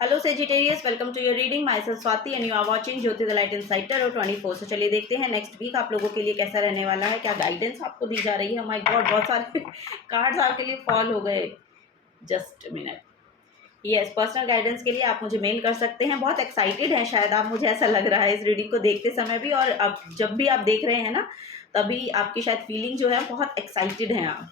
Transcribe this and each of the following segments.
Hello Sagittarius, welcome to your reading. Myself Swati and you are watching Jyoti the light inside tarot 24। तो चलिए देखते हैं next week आप लोगों के लिए कैसा रहने वाला है, क्या गाइडेंस आपको दी जा रही है। माय गॉड, बहुत सारे कार्ड्स आपके लिए फॉल हो गए। Just minute. Yes, personal guidance के लिए आप मुझे मेल कर सकते हैं। बहुत एक्साइटेड हैं शायद आप, मुझे ऐसा लग रहा है इस रीडिंग को देखते समय भी, और अब जब भी आप देख रहे हैं ना तभी आपकी शायद फीलिंग जो है बहुत एक्साइटेड हैं आप,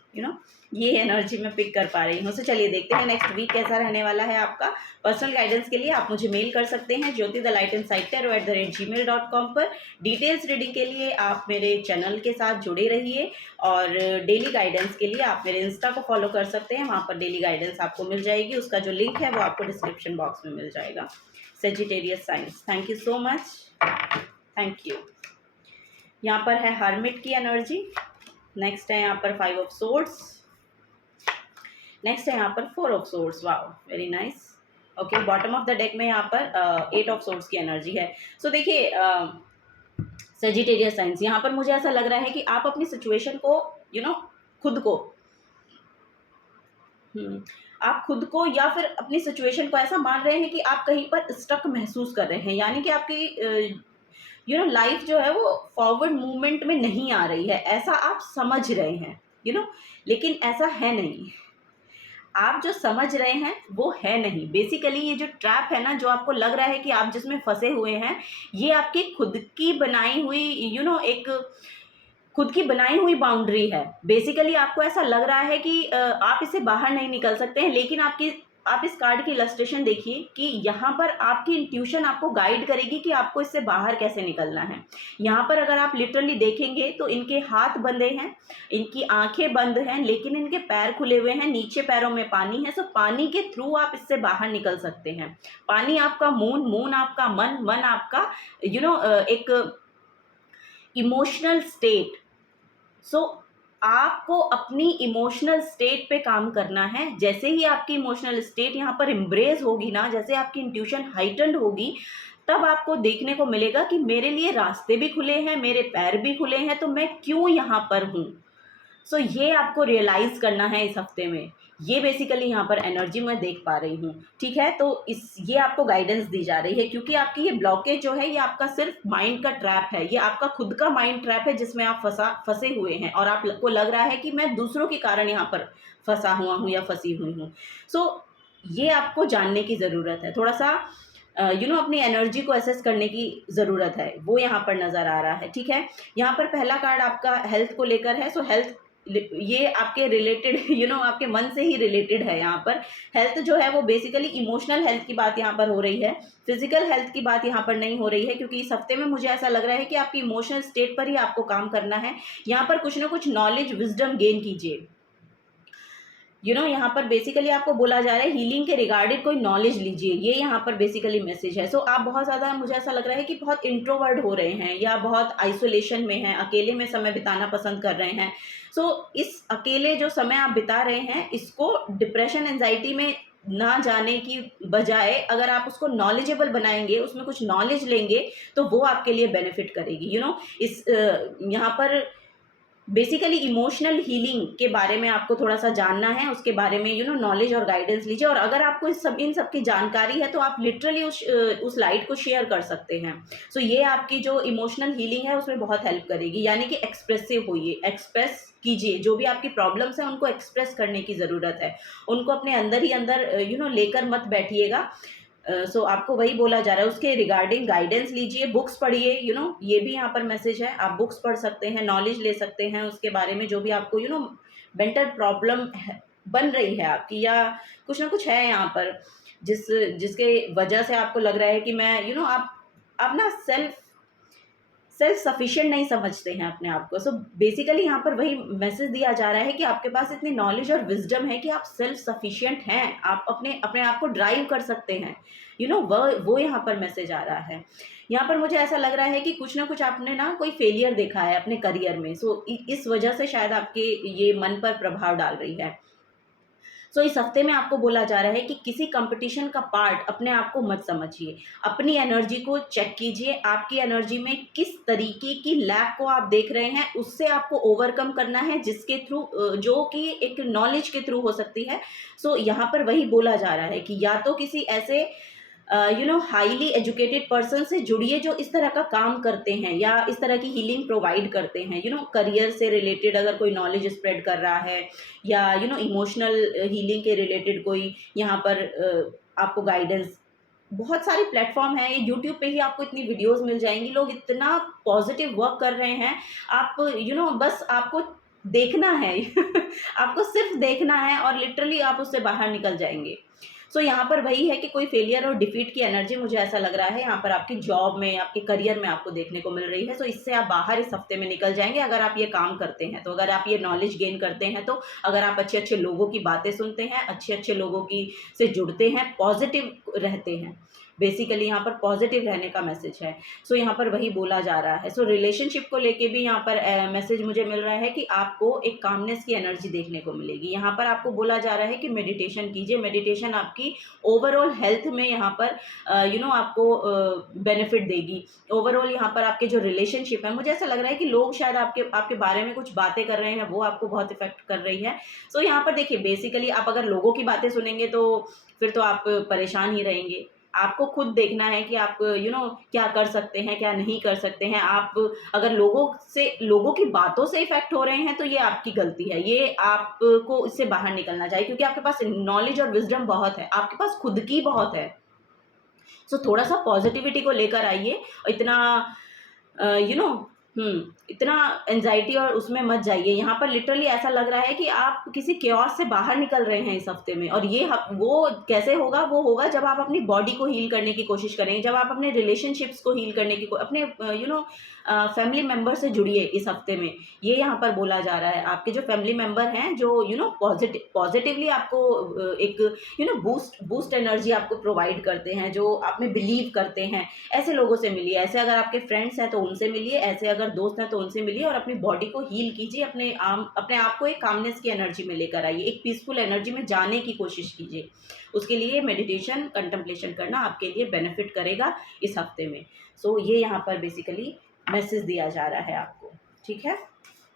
ये एनर्जी मैं पिक कर पा रही हूँ। तो चलिए देखते हैं नेक्स्ट वीक कैसा रहने वाला है आपका। पर्सनल गाइडेंस के लिए आप मुझे मेल कर सकते हैं jyoti@gmail.com पर। डिटेल्स रीडिंग के लिए आप मेरे चैनल के साथ जुड़े रहिए, और डेली गाइडेंस के लिए आप मेरे इंस्टा को फॉलो कर सकते हैं। वहाँ पर डेली गाइडेंस आपको मिल जाएगी, उसका जो लिंक है वो आपको डिस्क्रिप्शन बॉक्स में मिल जाएगा। Sagittarius science, thank you so much, thank you. यहाँ पर है हर्मिट की एनर्जी। नेक्स्ट है यहाँ पर 5 ऑफ सोर्ड्स। नेक्स्ट है यहाँ पर 4 of swords. Wow, very nice. Okay, bottom of the deck में यहाँ पर 8 ऑफ सोर्ड्स की एनर्जी है। सो देखिए सेजिटेरियस साइंस, यहाँ पर मुझे ऐसा लग रहा है कि आप अपनी सिचुएशन को खुद को आप खुद को या फिर अपनी सिचुएशन को ऐसा मान रहे हैं कि आप कहीं पर स्टक महसूस कर रहे हैं, यानी कि आपकी लाइफ जो है वो फॉरवर्ड मूवमेंट में नहीं आ रही है, ऐसा आप समझ रहे हैं लेकिन ऐसा है नहीं। आप जो समझ रहे हैं वो है नहीं। बेसिकली ये जो ट्रैप है ना, जो आपको लग रहा है कि आप जिसमें फंसे हुए हैं, ये आपकी खुद की बनाई हुई एक खुद की बनाई हुई बाउंड्री है। बेसिकली आपको ऐसा लग रहा है कि आप इससे बाहर नहीं निकल सकते हैं, लेकिन आप इस कार्ड की इलस्ट्रेशन देखिए कि यहाँ पर आपकी इंट्यूशन आपको गाइड करेगी कि आपको इससे बाहर कैसे निकलना है। यहाँ पर अगर आप लिटरली देखेंगे तो इनके हाथ बंधे हैं, इनकी आंखें बंद हैं, लेकिन इनके पैर खुले हुए हैं, नीचे पैरों में पानी है। सो पानी के थ्रू आप इससे बाहर निकल सकते हैं। पानी आपका मून, मून आपका मन, मन आपका एक इमोशनल स्टेट। सो आपको अपनी इमोशनल स्टेट पे काम करना है। जैसे ही आपकी इमोशनल स्टेट यहाँ पर एम्ब्रेस होगी ना, जैसे आपकी इंट्यूशन हाइटन्ड होगी, तब आपको देखने को मिलेगा कि मेरे लिए रास्ते भी खुले हैं, मेरे पैर भी खुले हैं, तो मैं क्यों यहाँ पर हूँ। सो ये आपको रियलाइज करना है इस हफ्ते में। ये बेसिकली यहाँ पर एनर्जी मैं देख पा रही हूँ, ठीक है। तो ये आपको गाइडेंस दी जा रही है, क्योंकि आपकी ये ब्लॉकेज जो है ये आपका सिर्फ माइंड का ट्रैप है। ये आपका खुद का माइंड ट्रैप है जिसमें आप फंसे हुए हैं, और आपको लग रहा है कि मैं दूसरों के कारण यहाँ पर फंसा हुआ हूँ या फंसी हुई हूँ। सो ये आपको जानने की ज़रूरत है, थोड़ा सा अपनी एनर्जी को एसेस करने की ज़रूरत है, वो यहाँ पर नज़र आ रहा है, ठीक है। यहाँ पर पहला कार्ड आपका हेल्थ को लेकर है। सो हेल्थ ये आपके रिलेटेड आपके मन से ही रिलेटेड है। यहाँ पर हेल्थ जो है वो बेसिकली इमोशनल हेल्थ की बात यहाँ पर हो रही है, फिजिकल हेल्थ की बात यहाँ पर नहीं हो रही है, क्योंकि इस हफ्ते में मुझे ऐसा लग रहा है कि आपकी इमोशनल स्टेट पर ही आपको काम करना है। यहाँ पर कुछ ना कुछ नॉलेज, विजडम गेन कीजिए। यहाँ पर बेसिकली आपको बोला जा रहा है हीलिंग के रिगार्डेड कोई नॉलेज लीजिए, ये यहाँ पर बेसिकली मैसेज है। सो आप बहुत ज़्यादा, मुझे ऐसा लग रहा है कि बहुत इंट्रोवर्ट हो रहे हैं, या बहुत आइसोलेशन में हैं, अकेले में समय बिताना पसंद कर रहे हैं। सो इस अकेले जो समय आप बिता रहे हैं, इसको डिप्रेशन, एंजाइटी में ना जाने की बजाय अगर आप उसको नॉलेजेबल बनाएंगे, उसमें कुछ नॉलेज लेंगे, तो वो आपके लिए बेनिफिट करेगी। इस यहाँ पर बेसिकली इमोशनल हीलिंग के बारे में आपको थोड़ा सा जानना है, उसके बारे में नॉलेज और गाइडेंस लीजिए। और अगर आपको इन सब की जानकारी है तो आप लिटरली उस लाइट को शेयर कर सकते हैं। सो ये आपकी जो इमोशनल हीलिंग है उसमें बहुत हेल्प करेगी। यानी कि एक्सप्रेसिव होइए, एक्सप्रेस कीजिए जो भी आपकी प्रॉब्लम्स हैं, उनको एक्सप्रेस करने की ज़रूरत है। उनको अपने अंदर ही अंदर लेकर मत बैठिएगा। सो आपको वही बोला जा रहा है, उसके रिगार्डिंग गाइडेंस लीजिए, बुक्स पढ़िए। ये भी यहाँ पर मैसेज है, आप बुक्स पढ़ सकते हैं, नॉलेज ले सकते हैं उसके बारे में, जो भी आपको मेंटल प्रॉब्लम बन रही है आपकी, या कुछ ना कुछ है यहाँ पर जिसके वजह से आपको लग रहा है कि मैं आप ना सेल्फ सफिशिएंट नहीं समझते हैं अपने आप को। सो बेसिकली यहाँ पर वही मैसेज दिया जा रहा है कि आपके पास इतनी नॉलेज और विजडम है कि आप सेल्फ सफिशिएंट हैं, आप अपने आप को ड्राइव कर सकते हैं। वो यहाँ पर मैसेज आ रहा है। यहाँ पर मुझे ऐसा लग रहा है कि कुछ ना कुछ आपने ना कोई फेलियर देखा है अपने करियर में। सो इस वजह से शायद आपके ये मन पर प्रभाव डाल रही है। सो इस हफ्ते में आपको बोला जा रहा है कि किसी कंपटीशन का पार्ट अपने आप को मत समझिए, अपनी एनर्जी को चेक कीजिए, आपकी एनर्जी में किस तरीके की लैक को आप देख रहे हैं, उससे आपको ओवरकम करना है, जिसके थ्रू जो कि एक नॉलेज के थ्रू हो सकती है। सो यहाँ पर वही बोला जा रहा है कि या तो किसी ऐसे हाईली एजुकेटेड पर्सन से जुड़िए जो इस तरह का काम करते हैं या इस तरह की हीलिंग प्रोवाइड करते हैं, करियर से रिलेटेड अगर कोई नॉलेज स्प्रेड कर रहा है, या इमोशनल हीलिंग के रिलेटेड कोई यहाँ पर आपको गाइडेंस। बहुत सारे प्लेटफॉर्म हैं, ये यूट्यूब पे ही आपको इतनी वीडियोस मिल जाएंगी, लोग इतना पॉजिटिव वर्क कर रहे हैं। आप बस आपको देखना है आपको सिर्फ देखना है और लिटरली आप उससे बाहर निकल जाएंगे। सो यहाँ पर वही है कि कोई फेलियर और डिफीट की एनर्जी मुझे ऐसा लग रहा है यहाँ पर आपकी जॉब में, आपके करियर में आपको देखने को मिल रही है। सो इससे आप बाहर इस हफ्ते में निकल जाएंगे अगर आप ये काम करते हैं तो, अगर आप ये नॉलेज गेन करते हैं तो, अगर आप अच्छे अच्छे लोगों की बातें सुनते हैं, अच्छे अच्छे लोगों की से जुड़ते हैं, पॉजिटिव रहते हैं। बेसिकली यहाँ पर पॉजिटिव रहने का मैसेज है। सो यहाँ पर वही बोला जा रहा है। सो रिलेशनशिप को लेके भी यहाँ पर मैसेज मुझे मिल रहा है कि आपको एक कामनेस की एनर्जी देखने को मिलेगी। यहाँ पर आपको बोला जा रहा है कि मेडिटेशन कीजिए, मेडिटेशन आपकी ओवरऑल हेल्थ में यहाँ पर आपको बेनिफिट देगी। ओवरऑल यहाँ पर आपके जो रिलेशनशिप है, मुझे ऐसा लग रहा है कि लोग शायद आपके बारे में कुछ बातें कर रहे हैं, वो आपको बहुत इफेक्ट कर रही है। सो यहाँ पर देखिए, बेसिकली आप अगर लोगों की बातें सुनेंगे तो फिर तो आप परेशान ही रहेंगे। आपको खुद देखना है कि आप क्या कर सकते हैं, क्या नहीं कर सकते हैं। आप अगर लोगों की बातों से इफेक्ट हो रहे हैं तो ये आपकी गलती है, ये आपको इससे बाहर निकलना चाहिए, क्योंकि आपके पास नॉलेज और विजडम बहुत है, आपके पास खुद की बहुत है। सो थोड़ा सा पॉजिटिविटी को लेकर आइए, इतना यू नो इतना एंजाइटी और उसमें मत जाइए। यहाँ पर लिटरली ऐसा लग रहा है कि आप किसी क्योस से बाहर निकल रहे हैं इस हफ्ते में, और वो कैसे होगा? वो होगा जब आप अपनी बॉडी को हील करने की कोशिश करेंगे, जब आप अपने रिलेशनशिप्स को हील करने की अपने फैमिली मेम्बर से जुड़िए इस हफ्ते में। ये यहाँ पर बोला जा रहा है, आपके जो फैमिली मेम्बर हैं जो पॉजिटिवली आपको एक बूस्ट एनर्जी आपको प्रोवाइड करते हैं, जो आप में बिलीव करते हैं, ऐसे लोगों से मिलिए। ऐसे अगर आपके फ्रेंड्स हैं तो उनसे मिलिए, ऐसे अगर दोस्त हैं तो उनसे मिलिए, और अपनी बॉडी को हील कीजिए, अपने आप को एक कामनेस की एनर्जी में लेकर आइए, एक पीसफुल एनर्जी में जाने की कोशिश कीजिए। उसके लिए मेडिटेशन, कंटेम्पलेशन करना आपके लिए बेनिफिट करेगा इस हफ्ते में। सो ये यहाँ पर बेसिकली मैसेज दिया जा रहा है आपको, ठीक है।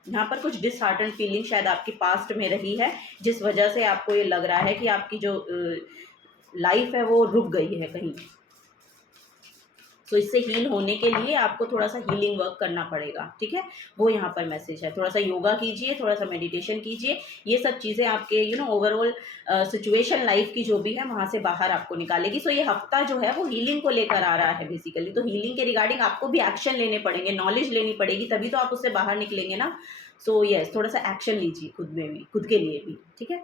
यहाँ पर कुछ डिसहार्टन फीलिंग शायद आपकी पास्ट में रही है, जिस वजह से आपको ये लग रहा है कि आपकी जो लाइफ है वो रुक गई है कहीं। तो इससे हील होने के लिए आपको थोड़ा सा हीलिंग वर्क करना पड़ेगा, ठीक है। वो यहाँ पर मैसेज है, थोड़ा सा योगा कीजिए, थोड़ा सा मेडिटेशन कीजिए, ये सब चीज़ें आपके ओवरऑल सिचुएशन लाइफ की जो भी है वहाँ से बाहर आपको निकालेगी। सो ये हफ्ता जो है वो हीलिंग को लेकर आ रहा है बेसिकली। तो हीलिंग के रिगार्डिंग आपको भी एक्शन लेने पड़ेंगे, नॉलेज लेनी पड़ेगी, तभी तो आप उससे बाहर निकलेंगे ना। सो यस, थोड़ा सा एक्शन लीजिए खुद में भी, खुद के लिए भी, ठीक है।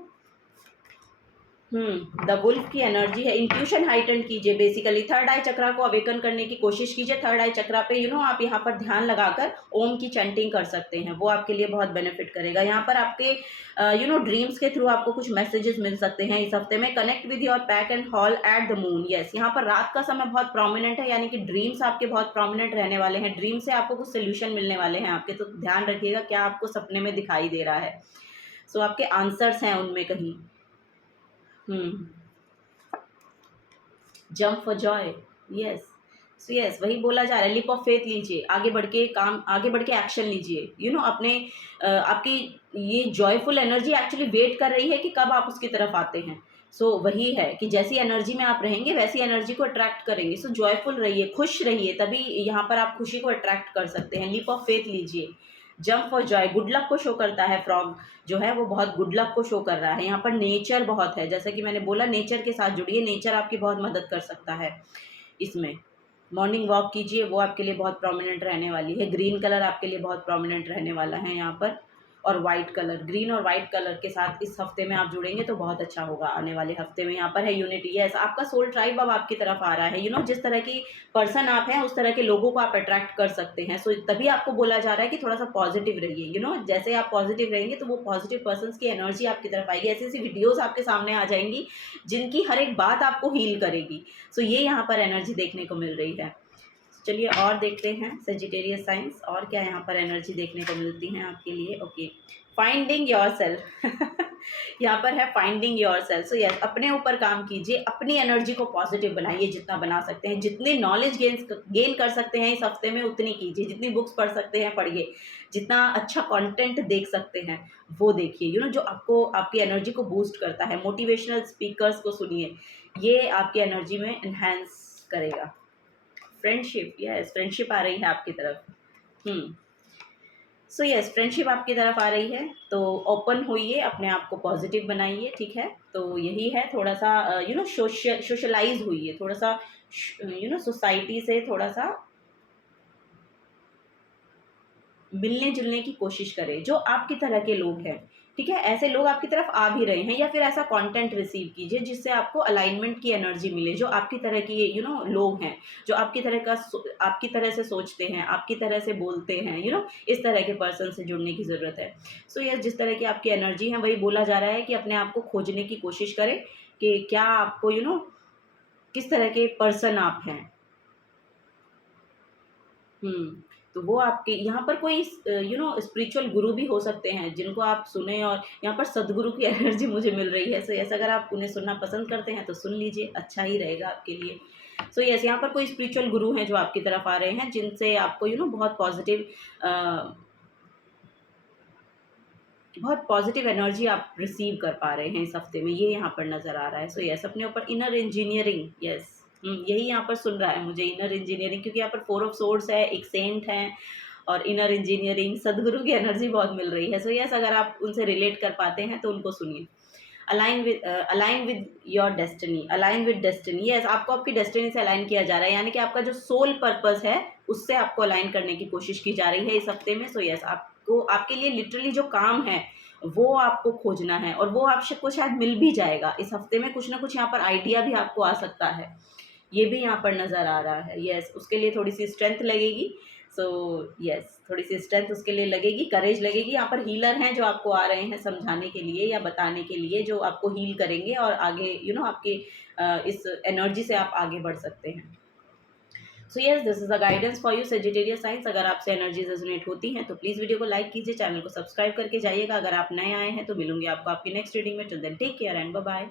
द वुल्फ की एनर्जी है, इंट्यूशन हाइटन कीजिए, बेसिकली थर्ड आई चक्रा को अवेकन करने की कोशिश कीजिए। थर्ड आई चक्रा पे आप यहाँ पर ध्यान लगाकर ओम की चैंटिंग कर सकते हैं, वो आपके लिए बहुत बेनिफिट करेगा। यहाँ पर आपके ड्रीम्स के थ्रू आपको कुछ मैसेजेस मिल सकते हैं इस हफ्ते में। Connect with your pack and hall at the moon. Yes, यहाँ पर रात का समय बहुत प्रोमिनेंट है, यानी कि ड्रीम्स आपके बहुत प्रोमिनेंट रहने वाले हैं। ड्रीम से आपको कुछ सोल्यूशन मिलने वाले हैं आपके, तो ध्यान रखिएगा क्या आपको सपने में दिखाई दे रहा है। सो आपके आंसर्स हैं उनमें कहीं। Jump for Joy. Yes, yes, वही बोला जा रहा है, लिप ऑफ फेथ लीजिए, आगे बढ़ के एक्शन लीजिए। अपने आपकी ये जॉयफुल एनर्जी एक्चुअली वेट कर रही है कि कब आप उसकी तरफ आते हैं। सो वही है कि जैसी एनर्जी में आप रहेंगे वैसी एनर्जी को अट्रैक्ट करेंगे। सो जॉयफुल रहिए, खुश रहिए, तभी यहाँ पर आप खुशी को अट्रैक्ट कर सकते हैं। लिप ऑफ फेथ लीजिए, jump for Joy, good luck को शो करता है। फ्रॉग जो है वो बहुत गुड लक को शो कर रहा है। यहाँ पर नेचर बहुत है, जैसा कि मैंने बोला, नेचर के साथ जुड़िए, नेचर आपकी बहुत मदद कर सकता है इसमें। मॉर्निंग वॉक कीजिए, वो आपके लिए बहुत प्रोमिनेंट रहने वाली है। ग्रीन कलर आपके लिए बहुत प्रोमिनेंट रहने वाला है यहाँ पर, और वाइट कलर, ग्रीन और वाइट कलर के साथ इस हफ्ते में आप जुड़ेंगे तो बहुत अच्छा होगा आने वाले हफ्ते में। यहाँ पर है यूनिटी। यस, आपका सोल ट्राइब अब आपकी तरफ आ रहा है। जिस तरह की पर्सन आप हैं उस तरह के लोगों को आप अट्रैक्ट कर सकते हैं। सो तभी आपको बोला जा रहा है कि थोड़ा सा पॉजिटिव रहिए। जैसे आप पॉजिटिव रहेंगे तो वो पॉजिटिव पर्सन की एनर्जी आपकी तरफ आएगी। ऐसी ऐसी वीडियोज़ आपके सामने आ जाएंगी जिनकी हर एक बात आपको हील करेगी। सो ये यहाँ पर एनर्जी देखने को मिल रही है। चलिए और देखते हैं सेजिटेरियस साइंस, और क्या यहाँ पर एनर्जी देखने को मिलती है आपके लिए। ओके, फाइंडिंग योरसेल्फ यहाँ पर है फाइंडिंग योरसेल्फ। सो यस, अपने ऊपर काम कीजिए, अपनी एनर्जी को पॉजिटिव बनाइए जितना बना सकते हैं, जितनी नॉलेज गेन कर सकते हैं इस हफ्ते में उतनी कीजिए, जितनी बुक्स पढ़ सकते हैं पढ़िए, जितना अच्छा कंटेंट देख सकते हैं वो देखिए, जो आपको आपकी एनर्जी को बूस्ट करता है। मोटिवेशनल स्पीकर्स को सुनिए, ये आपकी एनर्जी में इन्हेंस करेगा। फ्रेंडशिप, यस, फ्रेंडशिप आ रही है आपकी तरफ। सो यस, फ्रेंडशिप आपकी तरफ आ रही है, तो ओपन होइए, अपने आप को पॉजिटिव बनाइए, ठीक है। तो यही है, थोड़ा सा सोशलाइज होइए, थोड़ा सा सोसाइटी से थोड़ा सा मिलने जुलने की कोशिश करें, जो आपकी तरह के लोग हैं, ठीक है। ऐसे लोग आपकी तरफ आ भी रहे हैं, या फिर ऐसा कंटेंट रिसीव कीजिए जिससे आपको अलाइनमेंट की एनर्जी मिले, जो आपकी तरह की लोग हैं, जो आपकी तरह से सोचते हैं, आपकी तरह से बोलते हैं, इस तरह के पर्सन से जुड़ने की ज़रूरत है। सो यस, जिस तरह की आपकी एनर्जी है वही बोला जा रहा है कि अपने आप को खोजने की कोशिश करें कि क्या आपको किस तरह के पर्सन आप हैं। तो वो आपके यहाँ पर कोई स्पिरिचुअल गुरु भी हो सकते हैं जिनको आप सुने, और यहाँ पर सदगुरु की एनर्जी मुझे मिल रही है। सो यस, अगर आप उन्हें सुनना पसंद करते हैं तो सुन लीजिए, अच्छा ही रहेगा आपके लिए। सो यस, यहाँ पर कोई स्पिरिचुअल गुरु हैं जो आपकी तरफ आ रहे हैं, जिनसे आपको बहुत पॉजिटिव एनर्जी आप रिसीव कर पा रहे हैं इस हफ्ते में, ये यहाँ पर नज़र आ रहा है। सो यस, अपने ऊपर इनर इंजीनियरिंग, यस, यही यहाँ पर सुन रहा है मुझे, इनर इंजीनियरिंग, क्योंकि यहाँ पर 4 ऑफ सोर्ड्स है, एक सेंट है, और इनर इंजीनियरिंग, सदगुरु की एनर्जी बहुत मिल रही है। सो यस, अगर आप उनसे रिलेट कर पाते हैं तो उनको सुनिए। Align with your destiny, align with destiny, yes, आपको आपकी डेस्टिनी से अलाइन किया जा रहा है, यानी कि आपका जो सोल पर्पस है उससे आपको अलाइन करने की कोशिश की जा रही है इस हफ्ते में। सो यस, आपको आपके लिए लिटरली जो काम है वो आपको खोजना है, और वो आपको शायद मिल भी जाएगा इस हफ्ते में। कुछ ना कुछ यहाँ पर आइडिया भी आपको आ सकता है, ये भी यहाँ पर नज़र आ रहा है। यस, उसके लिए थोड़ी सी स्ट्रेंथ लगेगी। सो यस, थोड़ी सी स्ट्रेंथ उसके लिए लगेगी, करेज लगेगी। यहाँ पर हीलर हैं जो आपको आ रहे हैं समझाने के लिए या बताने के लिए, जो आपको हील करेंगे और आगे आपके इस एनर्जी से आप आगे बढ़ सकते हैं। So yes, this is the guidance for you Sagittarius science. अगर आपसे एनर्जी रेजोनेट होती हैं तो प्लीज़ वीडियो को लाइक कीजिए, चैनल को सब्सक्राइब करके जाइएगा। अगर आप नए आए हैं तो मिलूंगी आपको आपकी नेक्स्ट रीडिंग में। Till then take care and bye bye.